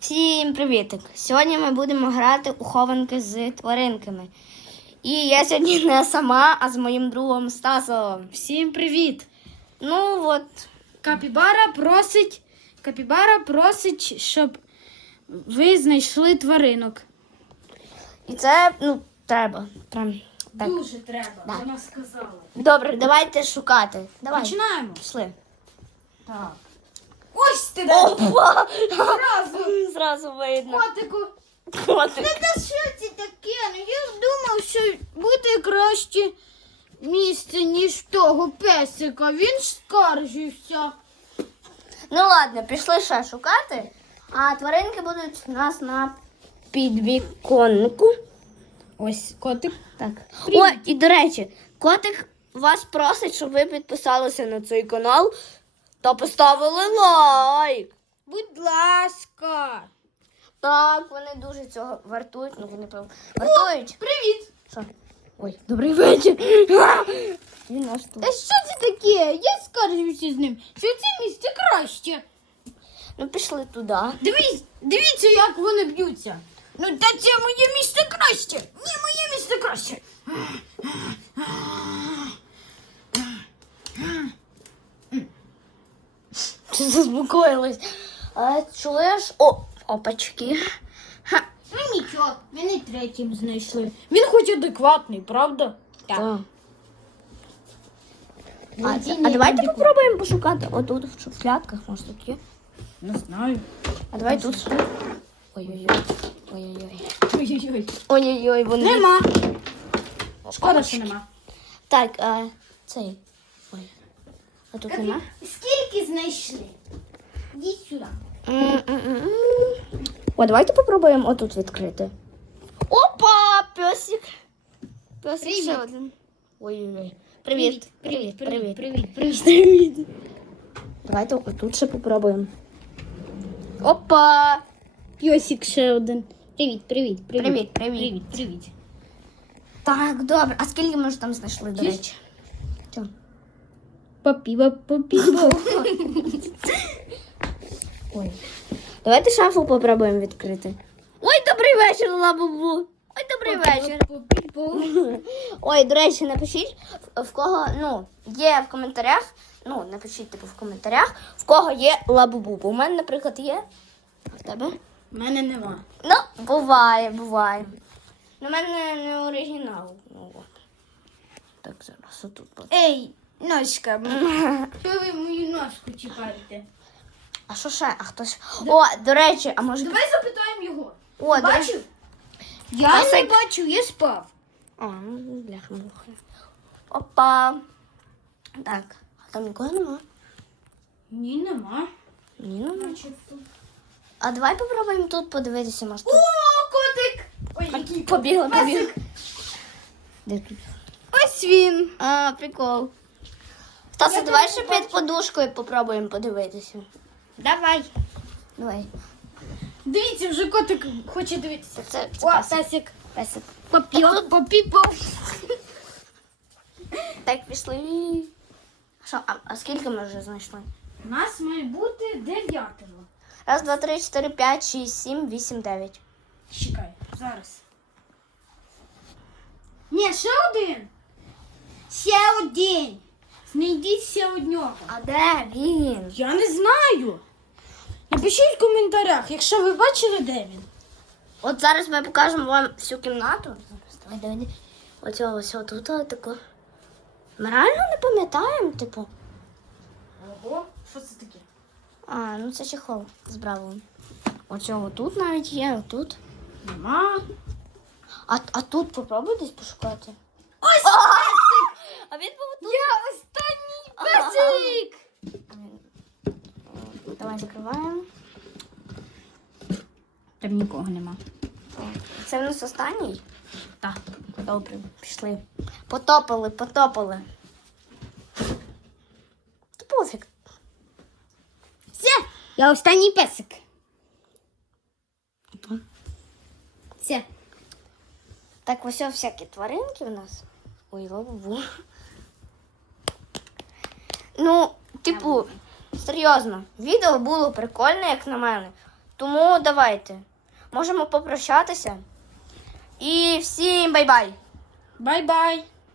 Всім привітик! Сьогодні ми будемо грати у хованки з тваринками. І я сьогодні не сама, а з моїм другом Стасом. Всім привіт! Ну от, Капібара просить, Капібара просить, щоб ви знайшли тваринок. і це ну, треба. Прям так. Дуже треба, Да. вона сказала. Добре, давайте шукати. Давай. Починаємо. Пішли. Так. Ось ти Опа! Зразу. Зразу видно. Котику. Котик. Та що це таке? Ну я думав, що буде краще місце, ніж того песика. Він ж скаржився. Ну ладно, пішли ще шукати. А тваринки будуть у нас на підвіконнику. Ось котик. Так. О, і до речі, котик вас просить, щоб ви підписалися на цей канал та поставили лайк. Будь ласка. Так, вони дуже цього вартують. Ну вони прям вартують. Привіт. Що? Ой, добрий вечір. Він наш тут. Та що це таке? Я скаржуся з ним, що це місце краще. Ну пішли туди. Дивись, дивіться, як вони б'ються. Ну, та це моє місце краще. Ні, моє місце краще. Чи заспокоїлись? А чуєш? О, опачки. Ха. Ну нічого, мене третім знайшли. Він хоч адекватний, правда? Так. А, Він це- а давайте адекватний. попробуємо пошукати. Отут в шуфлядках, може тут є. Не знаю. А давай тут. Ой-ой-ой. Ой-ой-ой. Ой-ой-ой. Ой-ой-ой, вони. Нема. Шкода, що нема. Так, а цей. Ой. А тут нема? Скільки знайшли? Йди сюди. М-м-м. О, давайте попробуємо отут відкрити. Опа, песик. Песик Привіт. ще один. Ой-ой-ой. Привіт. Привіт, привіт. привіт, привіт. Привіт. Давайте отут ще попробуємо. Опа! Пьосик ще один. Привіт, привіт, привіт. Привіт, привіт. Привіт, привіт. Так, добре. А скільки ми ж там знайшли, до Чись. речі? Чо? Папіва, папіва. Ой. Давайте шафу попробуємо відкрити. Ой, добрий вечір, лабубу. Ой, добрий вечір. Ой, до речі, напишіть, в- кого, ну, є в коментарях. Ну, напишіть, типу, в коментарях, в кого є лабубу. У мене, наприклад, є. А в тебе? У мене нема. Ну, буває, буває. У мене не оригінал. Ну, от. Так, зараз отут. Ей, ножка, що ви мою ножку чіпаєте? А що ще? А хтось. О, до речі, а може. Давай запитаємо його. О, до речі. Бачив? Я не Песик. бачив, я спав. А, ну, бляха муха. Опа. Так, а там нікого нема. Ні, нема. Ні, нема. А давай попробуємо тут подивитися, може тут. О, котик! Ой, який Побігла, побігла. Де тут? Ось він. А, прикол. Стаса, Я давай ще під подушкою попробуємо подивитися. Давай. Давай. Дивіться, вже котик хоче дивитися. Це, це О, песик. песик. Песик. Попів, попіпав. Так, пішли. Що, а, а скільки ми вже знайшли? У нас має бути дев'ятеро. Раз, два, три, чотири, п'ять, шість, сім, вісім, дев'ять. Чекай, зараз. Ні, ще один. Ще один. Знайдіть ще одного. А де він? Я не знаю. Напишіть в коментарях, якщо ви бачили, де він. От зараз ми покажемо вам всю кімнату. Оцього ось тут тако. Ми реально не пам'ятаємо, типу. Ого, що це таке? А, ну це чехол з бравом. Оцього тут навіть є, отут. Нема. А, а тут попробуй десь пошукати. Ось А він був тут. Я останній песик. Давай закриваємо. Там нікого нема. Це в нас останній? Так. Добре, пішли. Потопали, потопали. Та пофіг. Все, я останній песик. Все. Так, ось всякі тваринки у нас. Ой, лабубу. Ну, типу, серйозно, відео було прикольне, як на мене. Тому давайте можемо попрощатися. І всім бай-бай! Бай-бай!